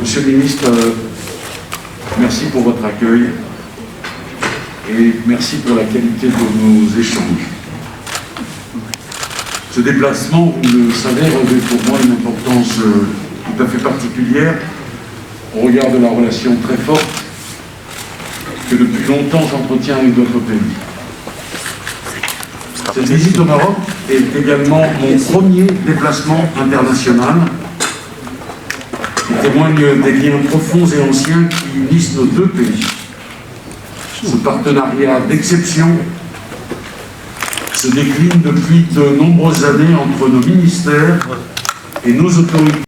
Monsieur le ministre, merci pour votre accueil et merci pour la qualité de nos échanges. Ce déplacement, vous le savez, revêt pour moi une importance tout à fait particulière au regard de la relation très forte que depuis longtemps j'entretiens avec votre pays. Cette visite au Maroc est également mon premier déplacement international qui témoigne des liens profonds et anciens qui unissent nos deux pays. Ce partenariat d'exception se décline depuis de nombreuses années entre nos ministères et nos autorités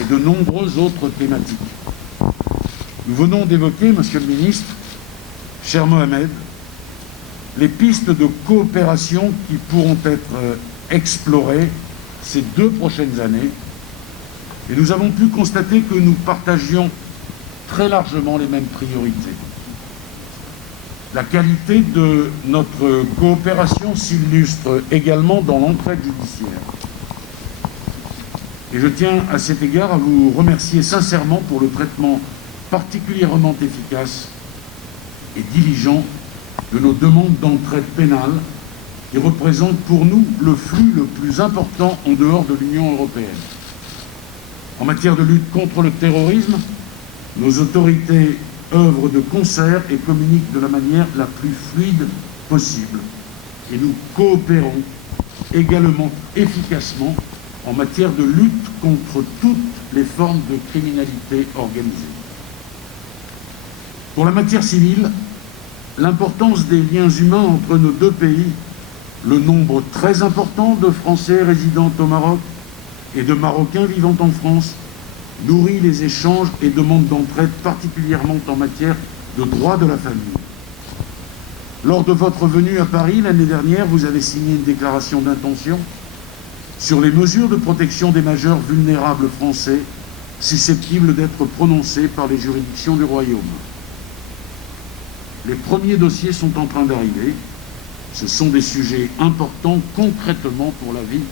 et de nombreuses autres thématiques. Nous venons d'évoquer, Monsieur le ministre, cher Mohamed, les pistes de coopération qui pourront être explorées ces 2 prochaines années. Et nous avons pu constater que nous partagions très largement les mêmes priorités. La qualité de notre coopération s'illustre également dans l'entraide judiciaire. Et je tiens à cet égard à vous remercier sincèrement pour le traitement particulièrement efficace et diligent de nos demandes d'entraide pénale qui représentent pour nous le flux le plus important en dehors de l'Union européenne. En matière de lutte contre le terrorisme, nos autorités œuvrent de concert et communiquent de la manière la plus fluide possible. Et nous coopérons également efficacement en matière de lutte contre toutes les formes de criminalité organisée. Pour la matière civile, l'importance des liens humains entre nos deux pays, le nombre très important de Français résidant au Maroc et de Marocains vivant en France, nourrit les échanges et demandes d'entraide, particulièrement en matière de droit de la famille. Lors de votre venue à Paris l'année dernière, vous avez signé une déclaration d'intention sur les mesures de protection des majeurs vulnérables français susceptibles d'être prononcées par les juridictions du Royaume. Les premiers dossiers sont en train d'arriver. Ce sont des sujets importants concrètement pour la vie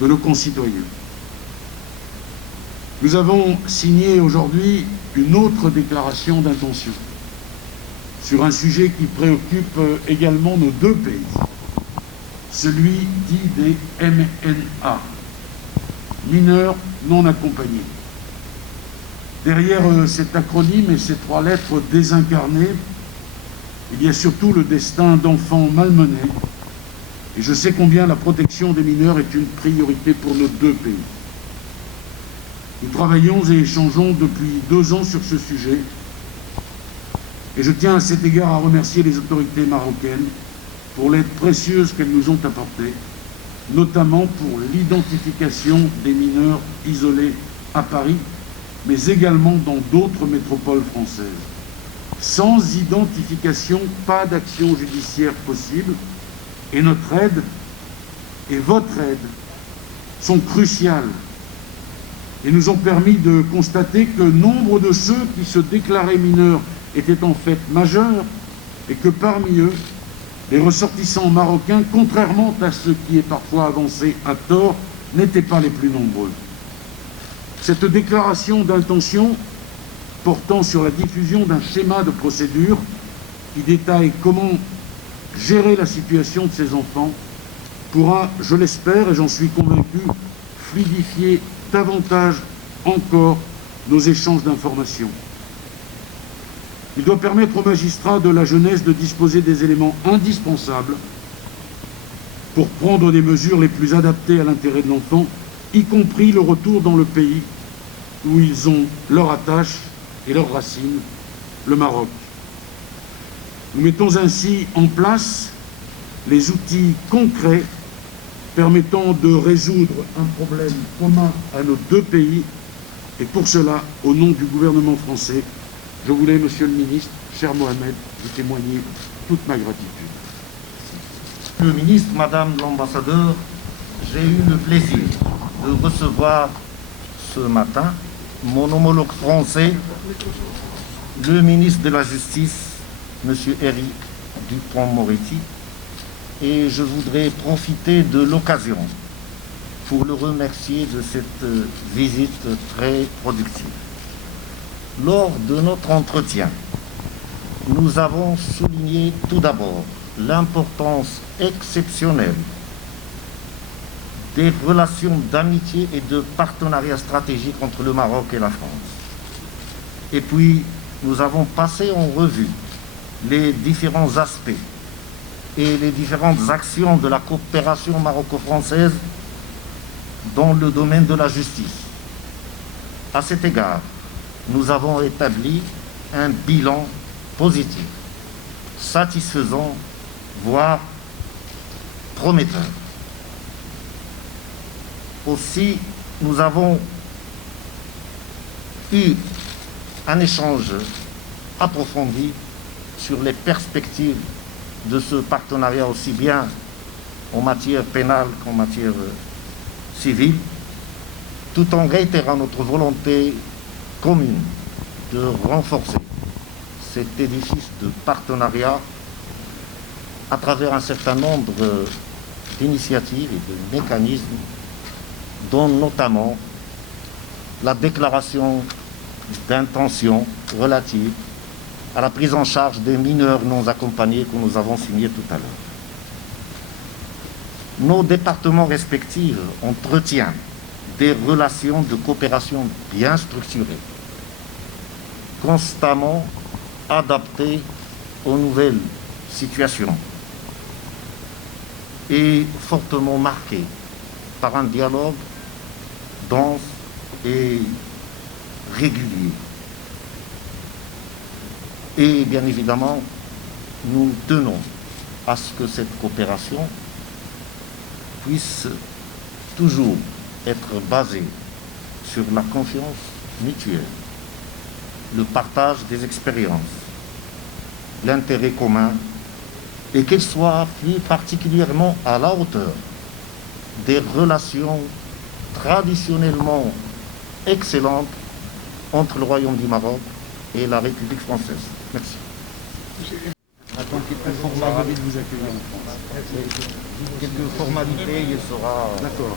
de nos concitoyens. Nous avons signé aujourd'hui une autre déclaration d'intention sur un sujet qui préoccupe également nos deux pays, celui dit des MNA, mineurs non accompagnés. Derrière cet acronyme et ces 3 lettres désincarnées, il y a surtout le destin d'enfants malmenés, et je sais combien la protection des mineurs est une priorité pour nos deux pays. Nous travaillons et échangeons depuis 2 ans sur ce sujet, et je tiens à cet égard à remercier les autorités marocaines pour l'aide précieuse qu'elles nous ont apportée, notamment pour l'identification des mineurs isolés à Paris, mais également dans d'autres métropoles françaises. Sans identification, pas d'action judiciaire possible, et notre aide et votre aide sont cruciales et nous ont permis de constater que nombre de ceux qui se déclaraient mineurs étaient en fait majeurs et que parmi eux, les ressortissants marocains, contrairement à ce qui est parfois avancé à tort, n'étaient pas les plus nombreux. Cette déclaration d'intention portant sur la diffusion d'un schéma de procédure qui détaille comment gérer la situation de ces enfants pourra, je l'espère et j'en suis convaincu, fluidifier davantage encore nos échanges d'informations. Il doit permettre aux magistrats de la jeunesse de disposer des éléments indispensables pour prendre les mesures les plus adaptées à l'intérêt de l'enfant, y compris le retour dans le pays où ils ont leur attache et leurs racines, le Maroc. Nous mettons ainsi en place les outils concrets permettant de résoudre un problème commun à nos deux pays. Et pour cela, au nom du gouvernement français, je voulais, Monsieur le ministre, cher Mohamed, vous témoigner toute ma gratitude. Le ministre, Madame l'ambassadeur, j'ai eu le plaisir de recevoir ce matin mon homologue français, le ministre de la Justice, M. Éric Dupond-Moretti, et je voudrais profiter de l'occasion pour le remercier de cette visite très productive. Lors de notre entretien, nous avons souligné tout d'abord l'importance exceptionnelle des relations d'amitié et de partenariat stratégique entre le Maroc et la France. Et puis, nous avons passé en revue les différents aspects et les différentes actions de la coopération maroco-française dans le domaine de la justice. À cet égard, nous avons établi un bilan positif, satisfaisant, voire prometteur. Aussi, nous avons eu un échange approfondi sur les perspectives de ce partenariat, aussi bien en matière pénale qu'en matière civile, tout en réitérant notre volonté commune de renforcer cet édifice de partenariat à travers un certain nombre d'initiatives et de mécanismes, dont notamment la déclaration d'intention relative à la prise en charge des mineurs non accompagnés que nous avons signé tout à l'heure. Nos départements respectifs entretiennent des relations de coopération bien structurées, constamment adaptées aux nouvelles situations et fortement marquées par un dialogue dense et régulier. Et bien évidemment, nous tenons à ce que cette coopération puisse toujours être basée sur la confiance mutuelle, le partage des expériences, l'intérêt commun, et qu'elle soit plus particulièrement à la hauteur des relations traditionnellement excellentes entre le Royaume du Maroc et la République française. Merci. Attends, quelques formalités de vous accueillir en France. Quelques formalités, il sera... D'accord.